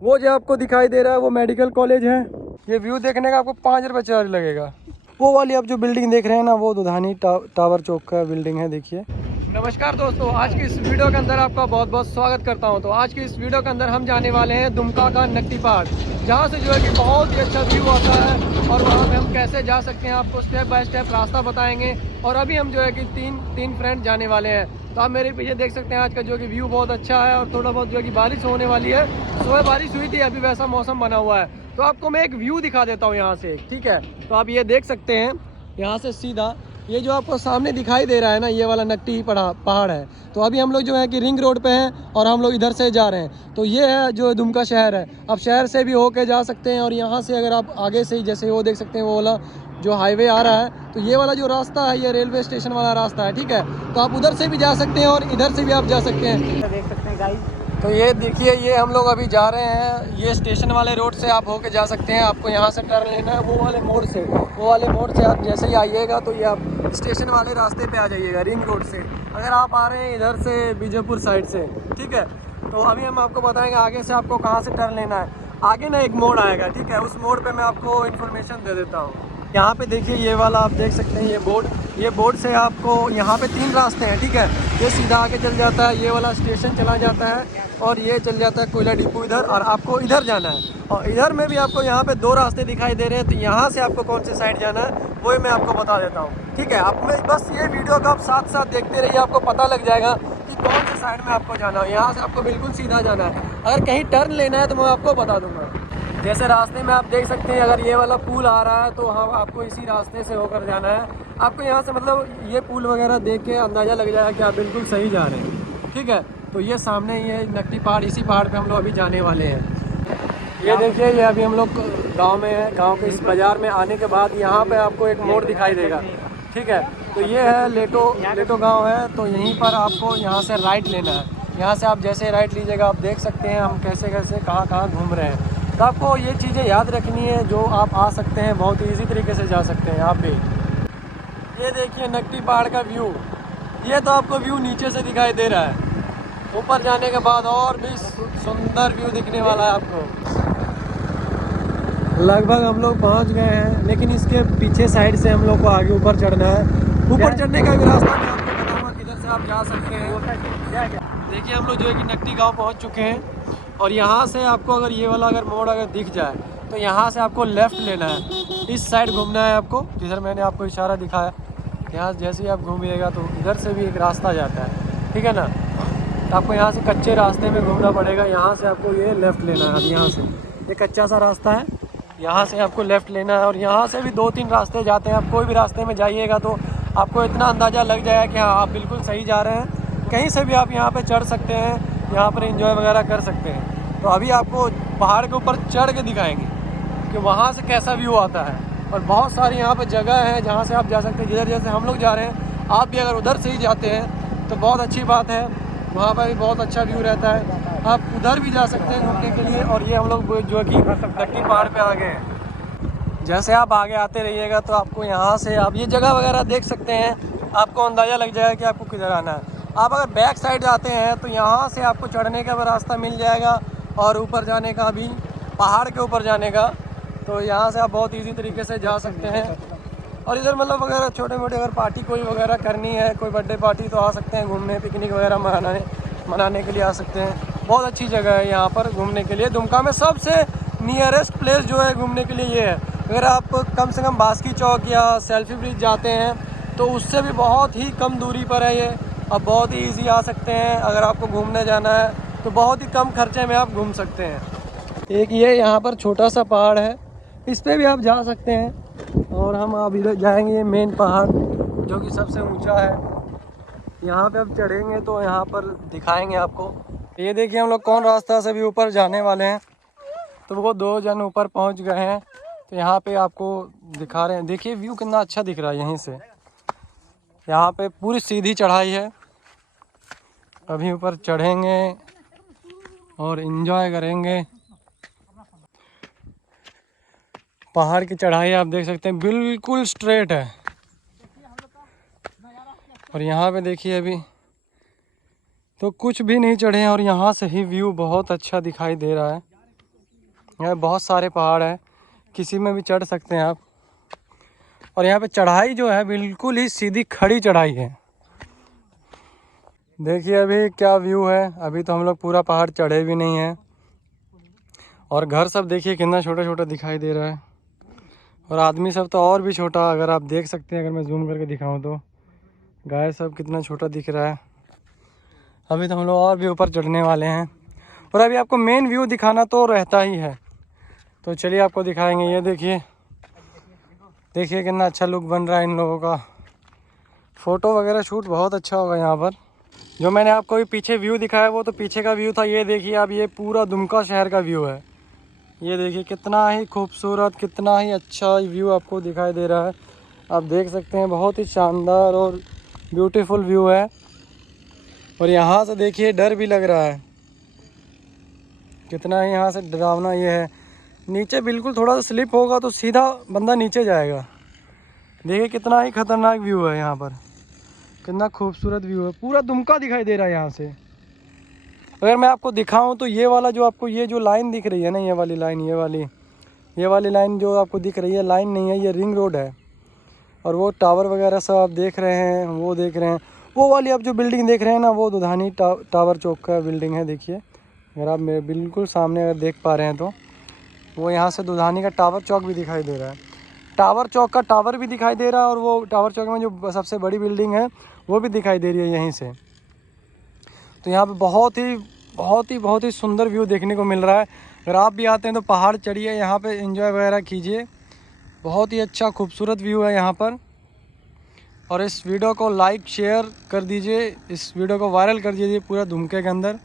वो जो आपको दिखाई दे रहा है वो मेडिकल कॉलेज है। ये व्यू देखने का आपको 5 रुपये चार्ज लगेगा। वो वाली आप जो बिल्डिंग देख रहे हैं ना, वो दुधानी टावर चौक का बिल्डिंग है, देखिए। नमस्कार दोस्तों, आज की इस वीडियो के अंदर आपका बहुत बहुत स्वागत करता हूं। तो आज की इस वीडियो के अंदर हम जाने वाले हैं दुमका का नकटी पहाड़, जहां से जो है कि बहुत ही अच्छा व्यू आता है और वहां पे हम कैसे जा सकते हैं आपको स्टेप बाय स्टेप रास्ता बताएंगे। और अभी हम जो है कि तीन फ्रेंड जाने वाले हैं। तो आप मेरे पीछे देख सकते हैं आज का जो कि व्यू बहुत अच्छा है और थोड़ा बहुत जो है कि बारिश होने वाली है। सुबह बारिश हुई थी, अभी वैसा मौसम बना हुआ है। तो आपको मैं एक व्यू दिखा देता हूँ यहाँ से, ठीक है। तो आप ये देख सकते हैं यहाँ से सीधा, ये जो आपको सामने दिखाई दे रहा है ना, ये वाला नकटी पहाड़ है। तो अभी हम लोग जो है कि रिंग रोड पे हैं और हम लोग इधर से जा रहे हैं। तो ये है जो दुमका शहर है। अब शहर से भी होके जा सकते हैं और यहाँ से अगर आप आगे से ही, जैसे वो देख सकते हैं वो वाला जो हाईवे आ रहा है, तो ये वाला जो रास्ता है ये रेलवे स्टेशन वाला रास्ता है, ठीक है। तो आप उधर से भी जा सकते हैं और इधर से भी आप जा सकते हैं, देख सकते हैं गाइस। तो ये देखिए, ये हम लोग अभी जा रहे हैं, ये स्टेशन वाले रोड से आप होके जा सकते हैं। आपको यहाँ से टर्न लेना है वो वाले मोड़ से। वो वाले मोड़ से आप जैसे ही आइएगा तो ये आप स्टेशन वाले रास्ते पे आ जाइएगा, रिंग रोड से। अगर आप आ रहे हैं इधर से बीजापुर साइड से, ठीक है। तो अभी हम आपको बताएंगे आगे से आपको कहाँ से टर्न लेना है। आगे ना एक मोड़ आएगा, ठीक है, उस मोड़ पर मैं आपको इन्फॉर्मेशन दे देता हूँ। यहाँ पे देखिए ये वाला आप देख सकते हैं, ये बोर्ड से आपको यहाँ पे 3 रास्ते हैं, ठीक है। ये सीधा आगे चल जाता है, ये वाला स्टेशन चला जाता है और ये चल जाता है कोयला डिपो इधर, और आपको इधर जाना है। और इधर में भी आपको यहाँ पे 2 रास्ते दिखाई दे रहे हैं। तो यहाँ से आपको कौन से साइड जाना है वो मैं आपको बता देता हूँ, ठीक है। आप में बस ये वीडियो का आप साथ साथ देखते रहिए, आपको पता लग जाएगा कि कौन से साइड में आपको जाना है। यहाँ से आपको बिल्कुल सीधा जाना है। अगर कहीं टर्न लेना है तो मैं आपको बता दूँगा। जैसे रास्ते में आप देख सकते हैं, अगर ये वाला पुल आ रहा है तो हम आपको इसी रास्ते से होकर जाना है। आपको यहाँ से मतलब ये पुल वगैरह देख के अंदाज़ा लग जाएगा कि आप बिल्कुल सही जा रहे हैं, ठीक है। तो ये सामने ये नकटी पहाड़, इसी पहाड़ पे हम लोग अभी जाने वाले हैं। ये देखिए, ये अभी हम लोग गांव में है। गांव के इस बाज़ार में आने के बाद यहाँ पे आपको एक मोड़ दिखाई देगा, ठीक है। तो ये है लेटो गाँव है। तो यहीं पर आपको यहाँ से राइट लेना है। यहाँ से आप जैसे राइट लीजिएगा, आप देख सकते हैं हम कैसे कैसे कहाँ घूम रहे हैं। तो आपको ये चीज़ें याद रखनी है, जो आप आ सकते हैं, बहुत ईजी तरीके से जा सकते हैं आप भी। ये देखिए नकटी पहाड़ का व्यू, ये तो आपको व्यू नीचे से दिखाई दे रहा है। ऊपर जाने के बाद और भी सुंदर व्यू दिखने वाला है आपको। लगभग हम लोग पहुंच गए हैं, लेकिन इसके पीछे साइड से हम लोग को आगे ऊपर चढ़ना है। ऊपर चढ़ने का भी रास्ता मैं आपको बताऊंगा किधर से आप जा सकते हैं। देखिए हम लोग जो है कि नकटी गाँव पहुँच चुके हैं और यहाँ से आपको अगर ये वाला मोड़ अगर दिख जाए तो यहाँ से आपको लेफ़्ट लेना है, इस साइड घूमना है आपको, जिधर मैंने आपको इशारा दिखाया। यहाँ जैसे ही आप घूमिएगा तो इधर से भी एक रास्ता जाता है, ठीक है ना। तो आपको यहाँ से कच्चे रास्ते में घूमना पड़ेगा। यहाँ से आपको ये लेफ़्ट लेना है। अब यहाँ से ये कच्चा सा रास्ता है, यहाँ से आपको लेफ़्ट लेना है। और यहाँ से भी 2-3 रास्ते जाते हैं। आप कोई भी रास्ते में जाइएगा तो आपको इतना अंदाज़ा लग जाएगा कि हाँ आप बिल्कुल सही जा रहे हैं। कहीं से भी आप यहाँ पर चढ़ सकते हैं, यहाँ पर एंजॉय वगैरह कर सकते हैं। तो अभी आपको पहाड़ के ऊपर चढ़ के दिखाएंगे कि वहाँ से कैसा व्यू आता है। और बहुत सारी यहाँ पे जगह है जहाँ से आप जा सकते हैं। जिधर जैसे हम लोग जा रहे हैं, आप भी अगर उधर से ही जाते हैं तो बहुत अच्छी बात है। वहाँ पर भी बहुत अच्छा व्यू रहता है। आप उधर भी जा सकते हैं घूमने के लिए। और ये हम लोग जो है कि नकटी पहाड़ पे आ गए हैं। जैसे आप आगे आते रहिएगा तो आपको यहाँ से आप ये जगह वगैरह देख सकते हैं, आपको अंदाज़ा लग जाएगा कि आपको किधर आना है। आप अगर बैक साइड जाते हैं तो यहाँ से आपको चढ़ने का भी रास्ता मिल जाएगा और ऊपर जाने का भी, पहाड़ के ऊपर जाने का। तो यहाँ से आप बहुत इजी तरीके से जा सकते हैं। और इधर मतलब वगैरह छोटे मोटे अगर पार्टी कोई वगैरह करनी है, कोई बर्थडे पार्टी, तो आ सकते हैं घूमने, पिकनिक वगैरह मनाने के लिए आ सकते हैं। बहुत अच्छी जगह है यहाँ पर घूमने के लिए। दुमका में सबसे नियरेस्ट प्लेस जो है घूमने के लिए ये है। अगर आप कम से कम बास्की चौक या सेल्फी ब्रिज जाते हैं तो उससे भी बहुत ही कम दूरी पर है ये। अब बहुत ही ईजी आ सकते हैं। अगर आपको घूमने जाना है तो बहुत ही कम खर्चे में आप घूम सकते हैं। एक ये यहाँ पर छोटा सा पहाड़ है, इस पर भी आप जा सकते हैं। और हम अब इधर जाएंगे मेन पहाड़ जो कि सबसे ऊंचा है। यहाँ पे अब चढ़ेंगे तो यहाँ पर दिखाएंगे आपको। ये देखिए हम लोग कौन रास्ता से भी ऊपर जाने वाले हैं। तो वो 2 जन ऊपर पहुँच गए हैं। तो यहाँ पे आपको दिखा रहे हैं, देखिए व्यू कितना अच्छा दिख रहा है यहीं से। यहाँ पे पूरी सीधी चढ़ाई है। अभी ऊपर चढ़ेंगे और एंजॉय करेंगे। पहाड़ की चढ़ाई आप देख सकते हैं बिल्कुल स्ट्रेट है। और यहाँ पे देखिए अभी तो कुछ भी नहीं चढ़े हैं और यहाँ से ही व्यू बहुत अच्छा दिखाई दे रहा है। यहाँ बहुत सारे पहाड़ हैं, किसी में भी चढ़ सकते हैं आप। और यहाँ पे चढ़ाई जो है बिल्कुल ही सीधी खड़ी चढ़ाई है। देखिए अभी क्या व्यू है। अभी तो हम लोग पूरा पहाड़ चढ़े भी नहीं हैं। और घर सब देखिए कितना छोटा छोटा दिखाई दे रहा है। और आदमी सब तो और भी छोटा, अगर आप देख सकते हैं, अगर मैं जूम करके दिखाऊं तो गाय सब कितना छोटा दिख रहा है। अभी तो हम लोग और भी ऊपर चढ़ने वाले हैं। और अभी आपको मेन व्यू दिखाना तो रहता ही है, तो चलिए आपको दिखाएंगे। ये देखिए, देखिए कितना अच्छा लुक बन रहा है इन लोगों का। फ़ोटो वगैरह शूट बहुत अच्छा होगा यहाँ पर। जो मैंने आपको भी पीछे व्यू दिखाया वो तो पीछे का व्यू था। ये देखिए अब ये पूरा दुमका शहर का व्यू है। ये देखिए कितना ही खूबसूरत, कितना ही अच्छा व्यू आपको दिखाई दे रहा है। आप देख सकते हैं बहुत ही शानदार और ब्यूटीफुल व्यू है। और यहाँ से देखिए डर भी लग रहा है, कितना ही यहाँ से डरावना ये है। नीचे बिल्कुल थोड़ा सा स्लिप होगा तो सीधा बंदा नीचे जाएगा। देखिए कितना ही खतरनाक व्यू है यहाँ पर, कितना खूबसूरत व्यू है। पूरा दुमका दिखाई दे रहा है यहाँ से। अगर मैं आपको दिखाऊं तो ये वाला जो आपको ये जो लाइन दिख रही है ना, ये वाली लाइन, ये वाली लाइन जो आपको दिख रही है, लाइन नहीं है, ये रिंग रोड है। और वो टावर वगैरह सब आप देख रहे हैं, वो देख रहे हैं। वो वाली आप जो बिल्डिंग देख रहे हैं ना, वो दुधानी टावर चौक का बिल्डिंग है। देखिए अगर आप मेरे बिल्कुल सामने अगर देख पा रहे हैं तो वो यहाँ से दुधानी का टावर चौक भी दिखाई दे रहा है। टावर चौक का टावर भी दिखाई दे रहा है। और वो टावर चौक में जो सबसे बड़ी बिल्डिंग है वो भी दिखाई दे रही है यहीं से। तो यहाँ पे बहुत ही सुंदर व्यू देखने को मिल रहा है। अगर आप भी आते हैं तो पहाड़ चढ़िए, यहाँ पे एंजॉय वगैरह कीजिए। बहुत ही अच्छा खूबसूरत व्यू है यहाँ पर। और इस वीडियो को लाइक शेयर कर दीजिए, इस वीडियो को वायरल कर दीजिए पूरा दुमके के अंदर।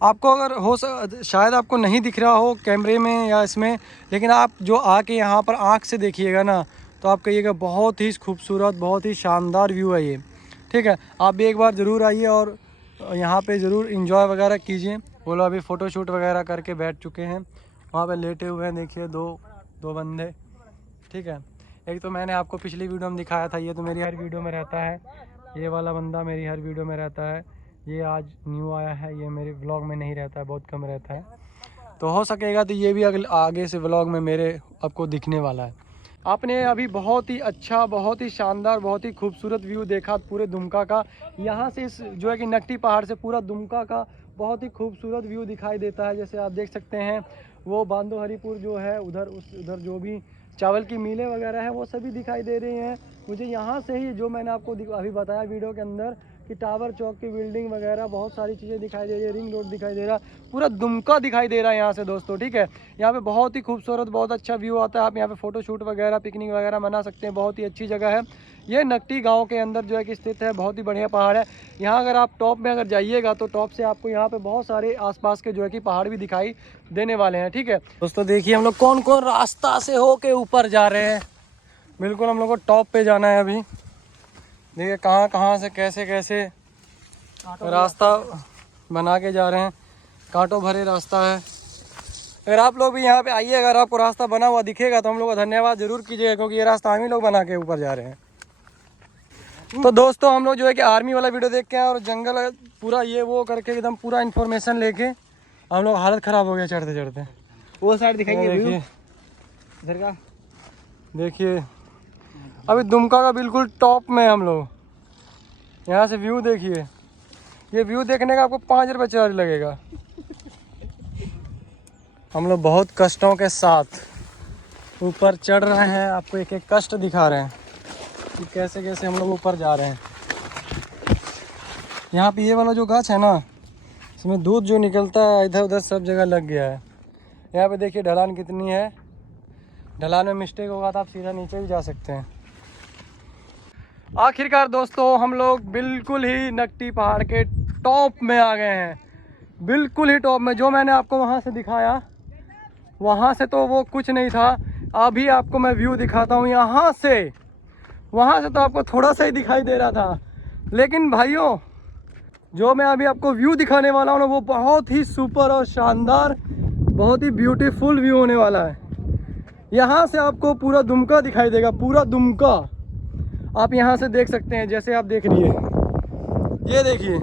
आपको अगर शायद आपको नहीं दिख रहा हो कैमरे में या इसमें, लेकिन आप जो आके यहाँ पर आँख से देखिएगा ना तो आप कहिएगा बहुत ही खूबसूरत, बहुत ही शानदार व्यू है ये। ठीक है, आप भी एक बार ज़रूर आइए और यहाँ पे ज़रूर इंजॉय वगैरह कीजिए। वो लोग अभी फ़ोटोशूट वगैरह करके बैठ चुके हैं, वहाँ पे लेटे हुए हैं। देखिए दो बंदे। ठीक है, एक तो मैंने आपको पिछली वीडियो में दिखाया था, ये तो मेरी हर वीडियो में रहता है। ये वाला बंदा मेरी हर वीडियो में रहता है। ये आज न्यू आया है, ये मेरे व्लॉग में नहीं रहता है, बहुत कम रहता है। तो हो सकेगा तो ये भी आगे से व्लॉग में मेरे आपको दिखने वाला है। आपने अभी बहुत ही अच्छा, बहुत ही शानदार, बहुत ही खूबसूरत व्यू देखा पूरे दुमका का। यहाँ से इस जो है कि नकटी पहाड़ से पूरा दुमका का बहुत ही खूबसूरत व्यू दिखाई देता है। जैसे आप देख सकते हैं वो बांदो हरिपुर जो है उधर जो भी चावल की मिलें वगैरह है वो सभी दिखाई दे रही हैं मुझे। यहाँ से ही जो मैंने आपको अभी बताया वीडियो के अंदर कि टावर चौक की बिल्डिंग वगैरह बहुत सारी चीज़ें दिखाई दे रही है, रिंग रोड दिखाई दे रहा, पूरा दुमका दिखाई दे रहा है यहाँ से दोस्तों। ठीक है, यहाँ पे बहुत ही खूबसूरत, बहुत अच्छा व्यू आता है। आप यहाँ पे फ़ोटो शूट वगैरह, पिकनिक वगैरह मना सकते हैं। बहुत ही अच्छी जगह है ये। नकटी गांव के अंदर जो है कि स्थित है, बहुत ही बढ़िया पहाड़ है। यहाँ अगर आप टॉप में अगर जाइएगा तो टॉप से आपको यहाँ पे बहुत सारे आसपास के जो है कि पहाड़ भी दिखाई देने वाले हैं। ठीक है दोस्तों, देखिए हम लोग कौन कौन रास्ता से हो के ऊपर जा रहे हैं। बिल्कुल हम लोग को टॉप पे जाना है अभी। देखिए कहाँ से कैसे कैसे रास्ता बना के जा रहे हैं, कांटों भरे रास्ता है। अगर आप लोग भी यहाँ पे आइए, अगर आपको रास्ता बना हुआ दिखेगा तो हम लोग का धन्यवाद जरूर कीजिएगा, क्योंकि ये रास्ता हम ही लोग बना के ऊपर जा रहे हैं। तो दोस्तों हम लोग जो है कि आर्मी वाला वीडियो देख के आए और जंगल पूरा ये वो करके एकदम पूरा इन्फॉर्मेशन लेके हम लोग हालत ख़राब हो गया चढ़ते चढ़ते। वो साइड दिखाइए, देखिए इधर का देखिए। अभी दुमका का बिल्कुल टॉप में हम लोग, यहाँ से व्यू देखिए। ये व्यू देखने का आपको 5 रुपये चार्ज लगेगा। हम लोग बहुत कष्टों के साथ ऊपर चढ़ रहे हैं, आपको एक एक कष्ट दिखा रहे हैं कि कैसे कैसे हम लोग ऊपर जा रहे हैं। यहाँ पे ये वाला जो गाछ है ना, इसमें दूध जो निकलता है इधर उधर सब जगह लग गया है। यहाँ पे देखिए ढलान कितनी है, ढलान में मिस्टेक होगा तो आप सीधा नीचे भी जा सकते हैं। आखिरकार दोस्तों हम लोग बिल्कुल ही नकटी पहाड़ के टॉप में आ गए हैं, बिल्कुल ही टॉप में। जो मैंने आपको वहाँ से दिखाया, वहाँ से तो वो कुछ नहीं था। अभी आपको मैं व्यू दिखाता हूँ यहाँ से। वहाँ से तो आपको थोड़ा सा ही दिखाई दे रहा था, लेकिन भाइयों जो मैं अभी आपको व्यू दिखाने वाला हूँ ना, वो बहुत ही सुपर और शानदार, बहुत ही ब्यूटीफुल व्यू होने वाला है। यहाँ से आपको पूरा दुमका दिखाई देगा, पूरा दुमका आप यहाँ से देख सकते हैं, जैसे आप देख रही है। ये देखिए,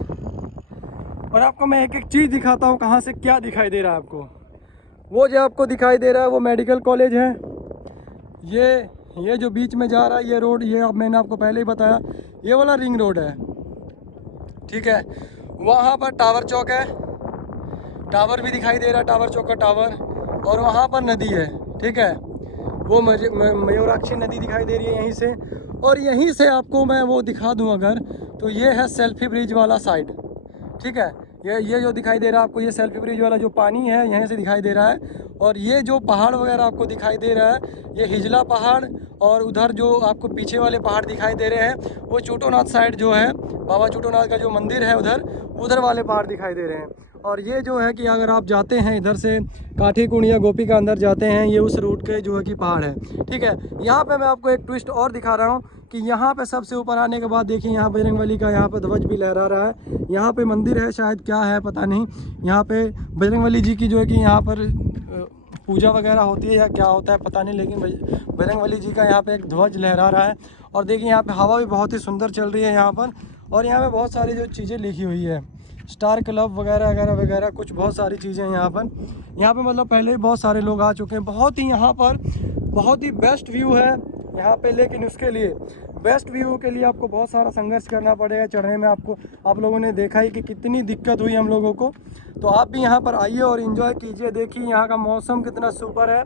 और आपको मैं एक एक चीज़ दिखाता हूँ कहाँ से क्या दिखाई दे रहा है आपको। वो जो आपको दिखाई दे रहा है वो मेडिकल कॉलेज है। ये जो बीच में जा रहा है ये रोड, ये अब मैंने आपको पहले ही बताया, ये वाला रिंग रोड है, ठीक है। वहाँ पर टावर चौक है, टावर भी दिखाई दे रहा है, टावर चौक का टावर, और वहाँ पर नदी है, ठीक है। वो मयूराक्षी नदी दिखाई दे रही है यहीं से, और यहीं से आपको मैं वो दिखा दूँ अगर, तो ये है सेल्फी ब्रिज वाला साइड, ठीक है। ये जो दिखाई दे रहा है आपको, ये सेल्फी ब्रिज वाला जो पानी है यहीं से दिखाई दे रहा है। और ये जो पहाड़ वगैरह आपको दिखाई दे रहा है, ये हिजला पहाड़, और उधर जो आपको पीछे वाले पहाड़ दिखाई दे रहे हैं वो चूटोनाथ साइड जो है, बाबा चूटोनाथ का जो मंदिर है उधर वाले पहाड़ दिखाई दे रहे हैं। और ये जो है कि अगर आप जाते हैं इधर से काठी कुंडिया गोपी का अंदर जाते हैं, ये उस रूट के जो है कि पहाड़ है, ठीक है। यहाँ पे मैं आपको एक ट्विस्ट और दिखा रहा हूँ कि यहाँ पे सबसे ऊपर आने के बाद देखिए यहाँ बजरंगबली का यहाँ पे ध्वज भी लहरा रहा है। यहाँ पे मंदिर है, शायद क्या है पता नहीं, यहाँ पे बजरंगबली जी की जो है कि यहाँ पर पूजा वगैरह होती है या क्या होता है पता नहीं, लेकिन बजरंगबली जी का यहाँ पे एक ध्वज लहरा रहा है। और देखिए यहाँ पे हवा भी बहुत ही सुंदर चल रही है यहाँ पर, और यहाँ पे बहुत सारी जो चीज़ें लिखी हुई है, स्टार क्लब वगैरह वगैरह वगैरह, कुछ बहुत सारी चीज़ें हैं यहाँ पे मतलब पहले ही बहुत सारे लोग आ चुके हैं। बहुत ही यहाँ पर बहुत ही बेस्ट व्यू है यहाँ पे, लेकिन उसके लिए बेस्ट व्यू के लिए आपको बहुत सारा संघर्ष करना पड़ेगा चढ़ने में। आप लोगों ने देखा ही कि कितनी दिक्कत हुई हम लोगों को। तो आप भी यहाँ पर आइए और एंजॉय कीजिए। देखिए यहाँ का मौसम कितना सुपर है,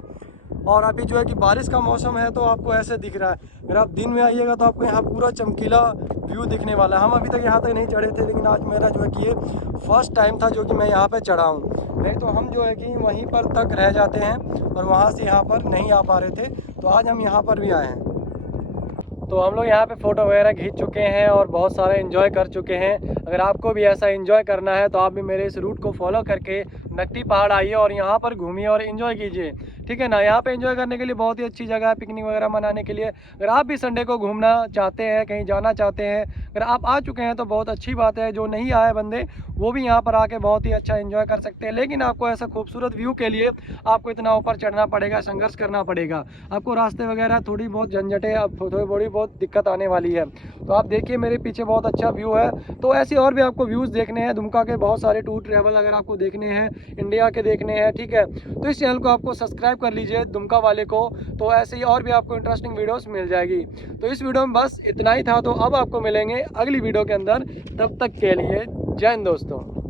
और अभी जो है कि बारिश का मौसम है तो आपको ऐसे दिख रहा है। अगर आप दिन में आइएगा तो आपको यहाँ पूरा चमकीला व्यू दिखने वाला है। हम अभी तक यहाँ तक नहीं चढ़े थे, लेकिन आज मेरा जो है कि ये फर्स्ट टाइम था जो कि मैं यहाँ पे चढ़ा हूँ। नहीं तो हम जो है कि वहीं पर तक रह जाते हैं और वहाँ से यहाँ पर नहीं आ पा रहे थे, तो आज हम यहाँ पर भी आए हैं। तो हम लोग यहाँ पे फ़ोटो वगैरह खींच चुके हैं और बहुत सारे एंजॉय कर चुके हैं। अगर आपको भी ऐसा एंजॉय करना है तो आप भी मेरे इस रूट को फॉलो करके नकटी पहाड़ आइए और यहाँ पर घूमिए और एंजॉय कीजिए, ठीक है ना। यहाँ पे एंजॉय करने के लिए बहुत ही अच्छी जगह है, पिकनिक वगैरह मनाने के लिए। अगर आप भी संडे को घूमना चाहते हैं, कहीं जाना चाहते हैं, अगर आप आ चुके हैं तो बहुत अच्छी बात है। जो नहीं आए बंदे वो भी यहाँ पर आके बहुत ही अच्छा एंजॉय कर सकते हैं। लेकिन आपको ऐसा खूबसूरत व्यू के लिए आपको इतना ऊपर चढ़ना पड़ेगा, संघर्ष करना पड़ेगा। आपको रास्ते वगैरह थोड़ी बहुत झंझटें, अब थोड़ी बहुत दिक्कत आने वाली है। तो आप देखिए मेरे पीछे बहुत अच्छा व्यू है। तो ऐसे और भी आपको व्यूज़ देखने हैं, दुमका के बहुत सारे टूर ट्रैवल अगर आपको देखने हैं, इंडिया के देखने हैं, ठीक है, तो इस चैनल को आपको सब्सक्राइब कर लीजिए दुमका वाले को। तो ऐसे ही और भी आपको इंटरेस्टिंग वीडियोस मिल जाएगी। तो इस वीडियो में बस इतना ही था। तो अब आपको मिलेंगे अगली वीडियो के अंदर, तब तक के लिए जय हिंद दोस्तों।